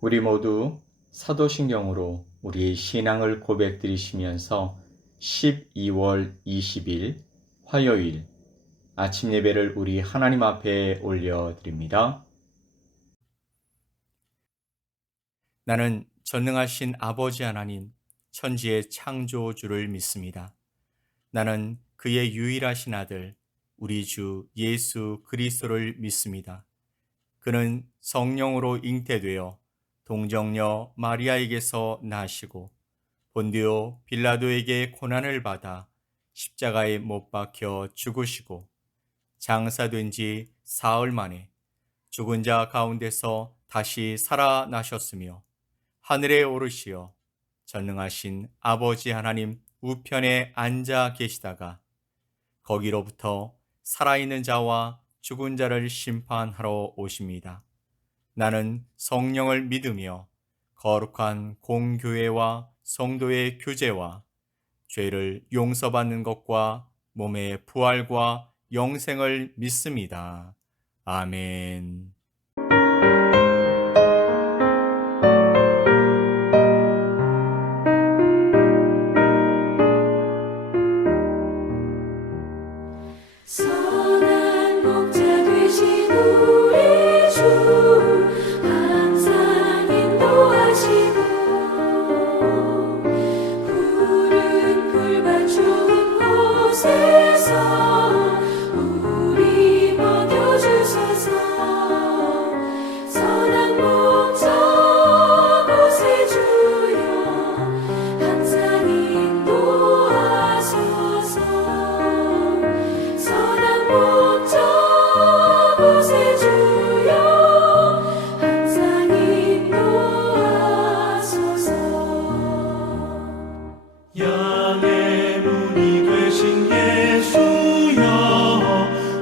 우리 모두 사도신경으로 우리의 신앙을 고백드리시면서 12월 20일 화요일 아침 예배를 우리 하나님 앞에 올려드립니다. 나는 전능하신 아버지 하나님, 천지의 창조주를 믿습니다. 나는 그의 유일하신 아들, 우리 주 예수 그리스도를 믿습니다. 그는 성령으로 잉태되어 동정녀 마리아에게서 나시고 본디오 빌라도에게 고난을 받아 십자가에 못 박혀 죽으시고 장사된 지 사흘 만에 죽은 자 가운데서 다시 살아나셨으며 하늘에 오르시어 전능하신 아버지 하나님 우편에 앉아 계시다가 거기로부터 살아있는 자와 죽은 자를 심판하러 오십니다. 나는 성령을 믿으며 거룩한 공교회와 성도의 교제와 죄를 용서받는 것과 몸의 부활과 영생을 믿습니다. 아멘. 선한 목자 되신 우리 주 항상 인도하시고 푸른 풀밭 좋은 곳에서 우리 먹여주소서. 선한 목자 곳에 주여 항상 인도하소서. 선한 목자 곳에 주여 항상 인도하소서. 양의 문이 되신 예수여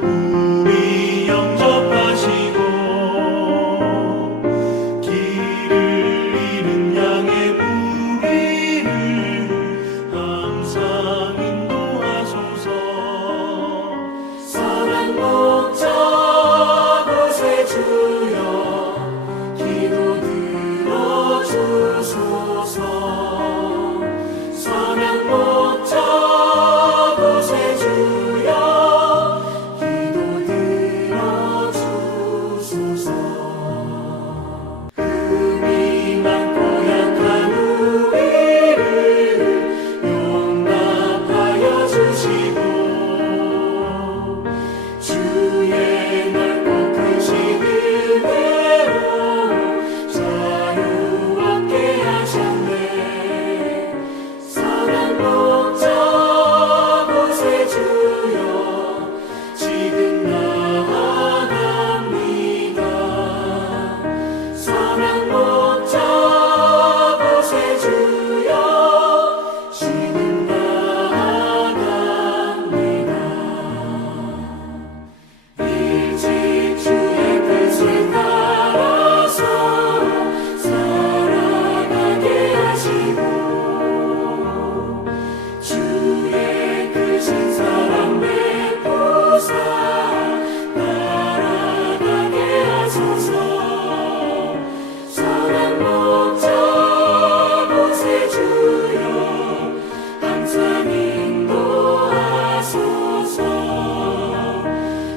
우리 영접하시고 길을 잃은 양의 우리를 항상 인도하소서. 선한 목자 곳에 주여 기도 들어주소서. 선한 목자 곳에 주여 기도 들어주소서. 흠이 많고 약한 우리를 용납하여 주시고 주의 넓고 크신 은혜로 자유 얻게 하셨네. 선한 목자 곳에 주여 지금 나아갑니다. 선한 목자 곳에 주여 지금 나아갑니다. 일찍 주의 뜻을 따라서 살아가게 하시고 주의 크신 사랑 베푸사 따라가게 하소서. 선한 목자 곳에 주여 항상 인도하소서.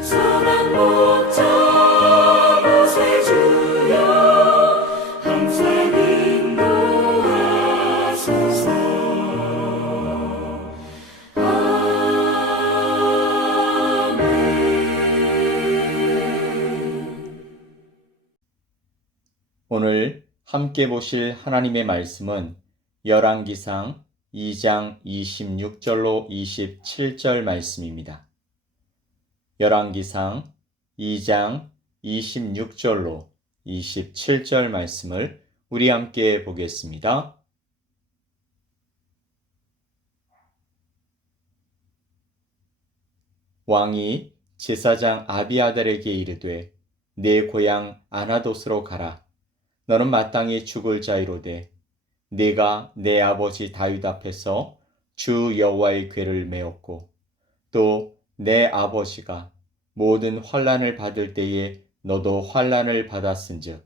선한 목자 곳에 주여 항상 인도하소서. 아멘. 오늘 함께 보실 하나님의 말씀은 열왕기상 2장 26절로 27절 말씀입니다. 열왕기상 2장 26절로 27절 말씀을 우리 함께 보겠습니다. 왕이 제사장 아비아달에게 이르되 내 고향 아나돗으로 가라. 너는 마땅히 죽을 자이로되 네가 내 아버지 다윗 앞에서 주 여호와의 궤를 메었고 또 내 아버지가 모든 환난을 받을 때에 너도 환난을 받았은즉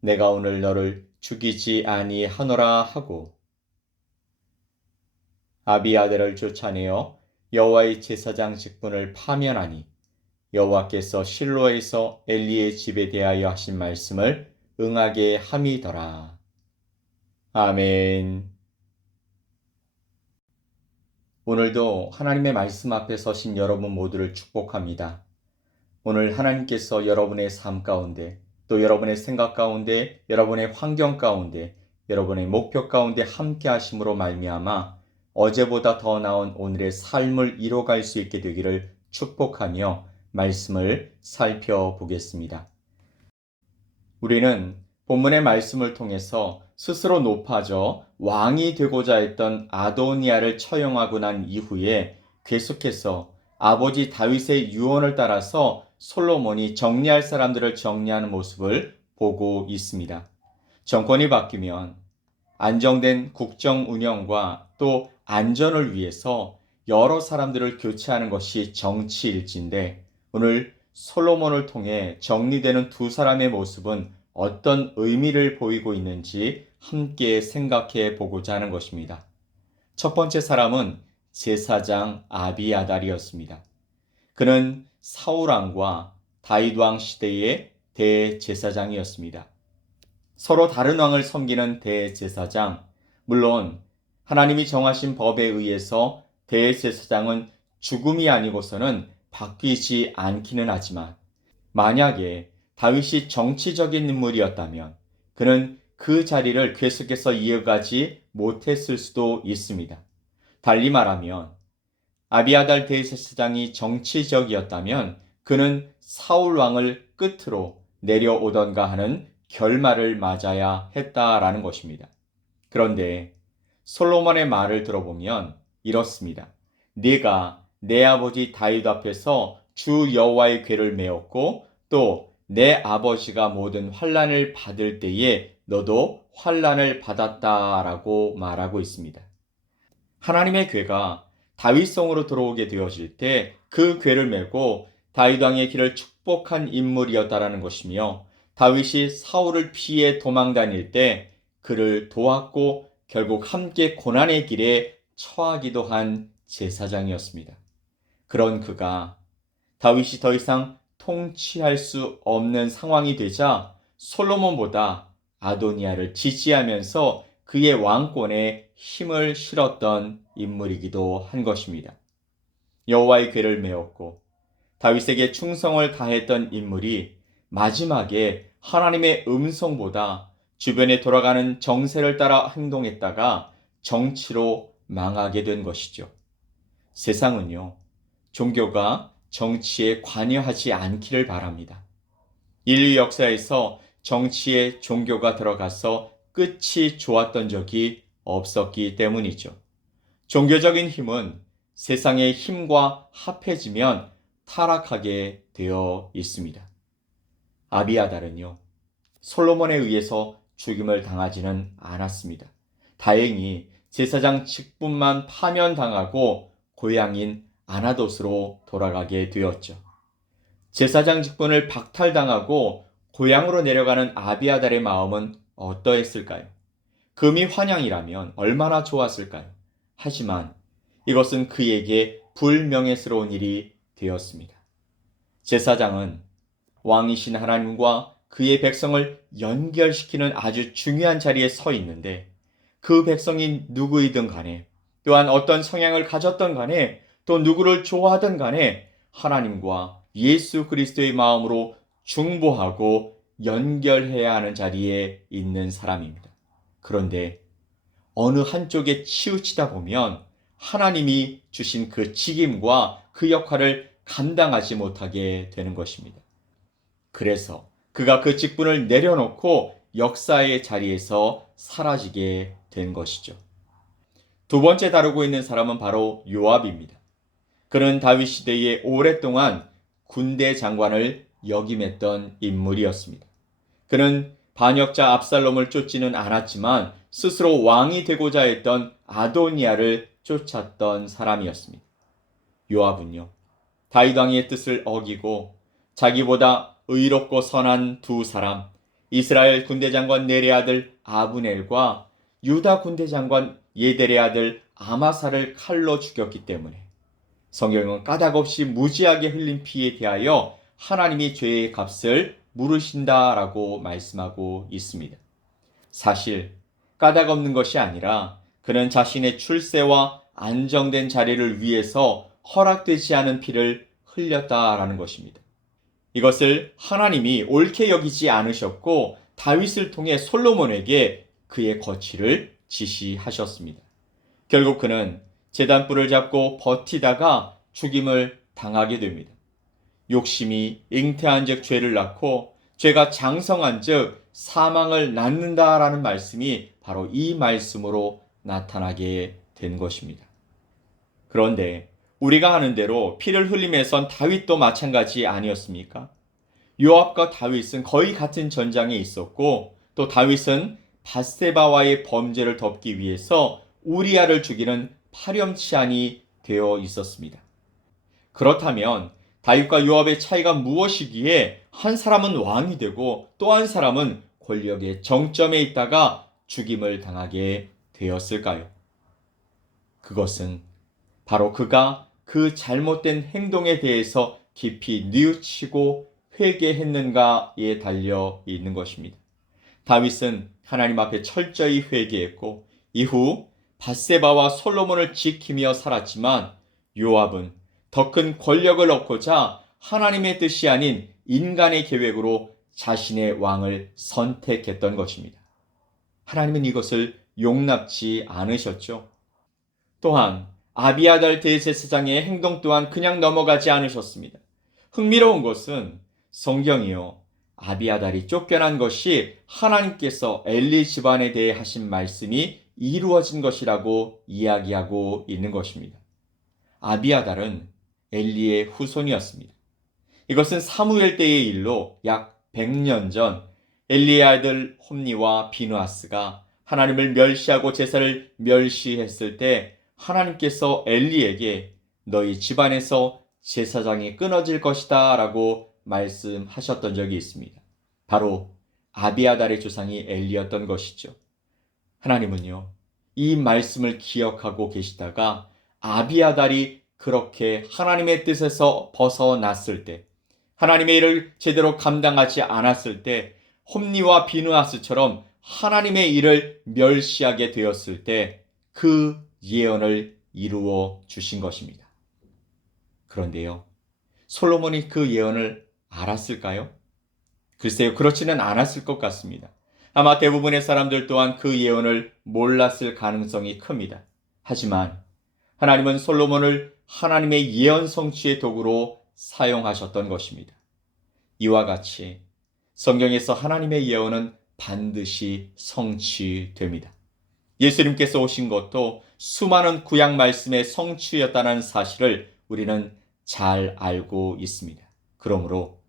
내가 오늘 너를 죽이지 아니하노라 하고 아비아들을 쫓아내어 여호와의 제사장 직분을 파면하니 여호와께서 실로에서 엘리의 집에 대하여 하신 말씀을 응하게 함이더라. 아멘. 오늘도 하나님의 말씀 앞에 서신 여러분 모두를 축복합니다. 오늘 하나님께서 여러분의 삶 가운데, 또 여러분의 생각 가운데, 여러분의 환경 가운데, 여러분의 목표 가운데 함께 하심으로 말미암아 어제보다 더 나은 오늘의 삶을 이뤄갈 수 있게 되기를 축복하며 말씀을 살펴보겠습니다. 우리는 본문의 말씀을 통해서 스스로 높아져 왕이 되고자 했던 아도니아를 처형하고 난 이후에 계속해서 아버지 다윗의 유언을 따라서 솔로몬이 정리할 사람들을 정리하는 모습을 보고 있습니다. 정권이 바뀌면 안정된 국정 운영과 또 안전을 위해서 여러 사람들을 교체하는 것이 정치일지인데 오늘 솔로몬을 통해 정리되는 두 사람의 모습은 어떤 의미를 보이고 있는지 함께 생각해 보고자 하는 것입니다. 첫 번째 사람은 제사장 아비아달이었습니다. 그는 사울왕과 다윗왕 시대의 대제사장이었습니다. 서로 다른 왕을 섬기는 대제사장, 물론 하나님이 정하신 법에 의해서 대제사장은 죽음이 아니고서는 바뀌지 않기는 하지만 만약에 다윗이 정치적인 인물이었다면 그는 그 자리를 계속해서 이어가지 못했을 수도 있습니다. 달리 말하면 아비아달 대제사장이 정치적이었다면 그는 사울 왕을 끝으로 내려오던가 하는 결말을 맞아야 했다라는 것입니다. 그런데 솔로몬의 말을 들어보면 이렇습니다. 네가 내 아버지 다윗 앞에서 주 여호와의 궤를 메었고 또 내 아버지가 모든 환난을 받을 때에 너도 환난을 받았다라고 말하고 있습니다. 하나님의 궤가 다윗성으로 들어오게 되어질 때 그 궤를 메고 다윗 왕의 길을 축복한 인물이었다라는 것이며 다윗이 사울을 피해 도망 다닐 때 그를 도왔고 결국 함께 고난의 길에 처하기도 한 제사장이었습니다. 그런 그가 다윗이 더 이상 통치할 수 없는 상황이 되자 솔로몬보다 아도니아를 지지하면서 그의 왕권에 힘을 실었던 인물이기도 한 것입니다. 여호와의 궤를 메었고 다윗에게 충성을 다했던 인물이 마지막에 하나님의 음성보다 주변에 돌아가는 정세를 따라 행동했다가 정치로 망하게 된 것이죠. 세상은요, 종교가 정치에 관여하지 않기를 바랍니다. 인류 역사에서 정치에 종교가 들어가서 끝이 좋았던 적이 없었기 때문이죠. 종교적인 힘은 세상의 힘과 합해지면 타락하게 되어 있습니다. 아비아달은요, 솔로몬에 의해서 죽임을 당하지는 않았습니다. 다행히 제사장 직분만 파면당하고 고향인 아나돗으로 돌아가게 되었죠. 제사장 직분을 박탈당하고 고향으로 내려가는 아비아달의 마음은 어떠했을까요? 금이 환영이라면 얼마나 좋았을까요? 하지만 이것은 그에게 불명예스러운 일이 되었습니다. 제사장은 왕이신 하나님과 그의 백성을 연결시키는 아주 중요한 자리에 서 있는데 그 백성이 누구이든 간에 또한 어떤 성향을 가졌던 간에 또 누구를 좋아하든 간에 하나님과 예수 그리스도의 마음으로 중보하고 연결해야 하는 자리에 있는 사람입니다. 그런데 어느 한쪽에 치우치다 보면 하나님이 주신 그 직임과 그 역할을 감당하지 못하게 되는 것입니다. 그래서 그가 그 직분을 내려놓고 역사의 자리에서 사라지게 된 것이죠. 두 번째 다루고 있는 사람은 바로 요압입니다. 그는 다윗 시대에 오랫동안 군대 장관을 역임했던 인물이었습니다. 그는 반역자 압살롬을 쫓지는 않았지만 스스로 왕이 되고자 했던 아도니아를 쫓았던 사람이었습니다. 요압은요, 다윗 왕의 뜻을 어기고 자기보다 의롭고 선한 두 사람, 이스라엘 군대 장관 넬의 아들 아브넬과 유다 군대 장관 예델의 아들 아마사를 칼로 죽였기 때문에 성경은 까닭없이 무지하게 흘린 피에 대하여 하나님이 죄의 값을 물으신다라고 말씀하고 있습니다. 사실 까닭 없는 것이 아니라 그는 자신의 출세와 안정된 자리를 위해서 허락되지 않은 피를 흘렸다라는 것입니다. 이것을 하나님이 옳게 여기지 않으셨고 다윗을 통해 솔로몬에게 그의 거취를 지시하셨습니다. 결국 그는 제단불을 잡고 버티다가 죽임을 당하게 됩니다. 욕심이 잉태한 즉 죄를 낳고 죄가 장성한 즉 사망을 낳는다라는 말씀이 바로 이 말씀으로 나타나게 된 것입니다. 그런데 우리가 아는 대로 피를 흘림에선 다윗도 마찬가지 아니었습니까? 요압과 다윗은 거의 같은 전장에 있었고 또 다윗은 밧세바와의 범죄를 덮기 위해서 우리아를 죽이는 파렴치한이 되어 있었습니다. 그렇다면 다윗과 요압의 차이가 무엇이기에 한 사람은 왕이 되고 또 한 사람은 권력의 정점에 있다가 죽임을 당하게 되었을까요? 그것은 바로 그가 그 잘못된 행동에 대해서 깊이 뉘우치고 회개했는가에 달려 있는 것입니다. 다윗은 하나님 앞에 철저히 회개했고 이후 밧세바와 솔로몬을 지키며 살았지만 요압은 더 큰 권력을 얻고자 하나님의 뜻이 아닌 인간의 계획으로 자신의 왕을 선택했던 것입니다. 하나님은 이것을 용납지 않으셨죠. 또한 아비아달 대제사장의 행동 또한 그냥 넘어가지 않으셨습니다. 흥미로운 것은 성경이요, 아비아달이 쫓겨난 것이 하나님께서 엘리 집안에 대해 하신 말씀이 이루어진 것이라고 이야기하고 있는 것입니다. 아비아달은 엘리의 후손이었습니다. 이것은 사무엘 때의 일로 약 100년 전 엘리의 아들 홈니와 비느하스가 하나님을 멸시하고 제사를 멸시했을 때 하나님께서 엘리에게 너희 집안에서 제사장이 끊어질 것이다 라고 말씀하셨던 적이 있습니다. 바로 아비아달의 조상이 엘리였던 것이죠. 하나님은요, 이 말씀을 기억하고 계시다가 아비아달이 그렇게 하나님의 뜻에서 벗어났을 때, 하나님의 일을 제대로 감당하지 않았을 때, 홈니와 비느하스처럼 하나님의 일을 멸시하게 되었을 때 그 예언을 이루어 주신 것입니다. 그런데요, 솔로몬이 그 예언을 알았을까요? 글쎄요, 그렇지는 않았을 것 같습니다. 아마 대부분의 사람들 또한 그 예언을 몰랐을 가능성이 큽니다. 하지만 하나님은 솔로몬을 하나님의 예언 성취의 도구로 사용하셨던 것입니다. 이와 같이 성경에서 하나님의 예언은 반드시 성취됩니다. 예수님께서 오신 것도 수많은 구약 말씀의 성취였다는 사실을 우리는 잘 알고 있습니다. 그러므로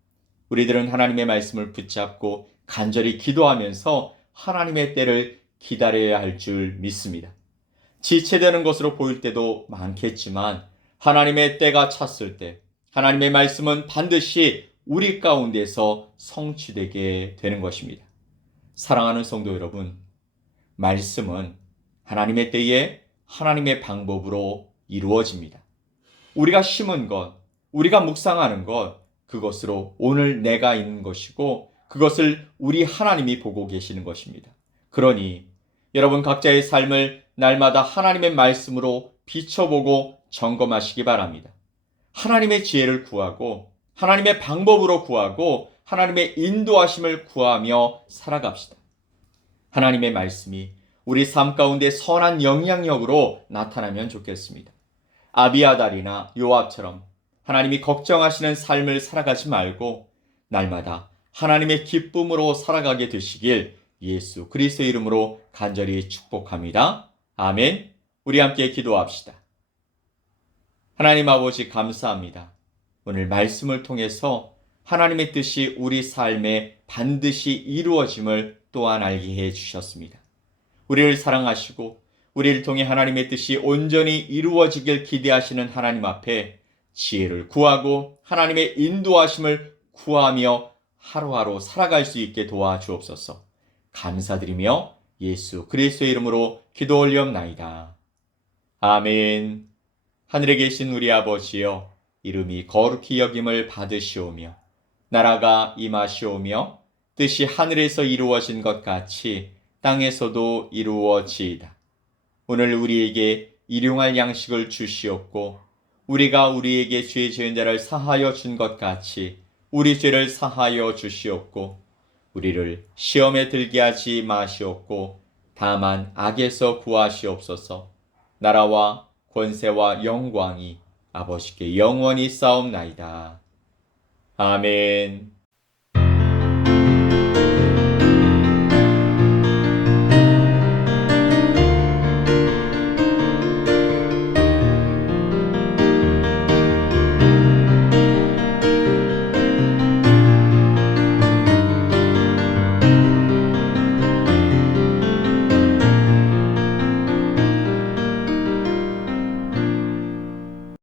우리들은 하나님의 말씀을 붙잡고 간절히 기도하면서 하나님의 때를 기다려야 할 줄 믿습니다. 지체되는 것으로 보일 때도 많겠지만 하나님의 때가 찼을 때 하나님의 말씀은 반드시 우리 가운데서 성취되게 되는 것입니다. 사랑하는 성도 여러분, 말씀은 하나님의 때에 하나님의 방법으로 이루어집니다. 우리가 심은 것, 우리가 묵상하는 것, 그것으로 오늘 내가 있는 것이고 그것을 우리 하나님이 보고 계시는 것입니다. 그러니 여러분 각자의 삶을 날마다 하나님의 말씀으로 비춰보고 점검하시기 바랍니다. 하나님의 지혜를 구하고 하나님의 방법으로 구하고 하나님의 인도하심을 구하며 살아갑시다. 하나님의 말씀이 우리 삶 가운데 선한 영향력으로 나타나면 좋겠습니다. 아비아달이나 요압처럼 하나님이 걱정하시는 삶을 살아가지 말고 날마다 하나님의 기쁨으로 살아가게 되시길 예수 그리스도의 이름으로 간절히 축복합니다. 아멘. 우리 함께 기도합시다. 하나님 아버지 감사합니다. 오늘 말씀을 통해서 하나님의 뜻이 우리 삶에 반드시 이루어짐을 또한 알게 해 주셨습니다. 우리를 사랑하시고 우리를 통해 하나님의 뜻이 온전히 이루어지길 기대하시는 하나님 앞에 지혜를 구하고 하나님의 인도하심을 구하며 하루하루 살아갈 수 있게 도와주옵소서. 감사드리며 예수 그리스도의 이름으로 기도 올리옵나이다. 아멘. 하늘에 계신 우리 아버지여, 이름이 거룩히 여김을 받으시오며 나라가 임하시오며 뜻이 하늘에서 이루어진 것 같이 땅에서도 이루어지이다. 오늘 우리에게 일용할 양식을 주시옵고 우리가 우리에게 죄 지은 자를 사하여 준 것 같이 우리 죄를 사하여 주시옵고 우리를 시험에 들게 하지 마시옵고 다만 악에서 구하시옵소서. 나라와 권세와 영광이 아버지께 영원히 싸움나이다. 아멘.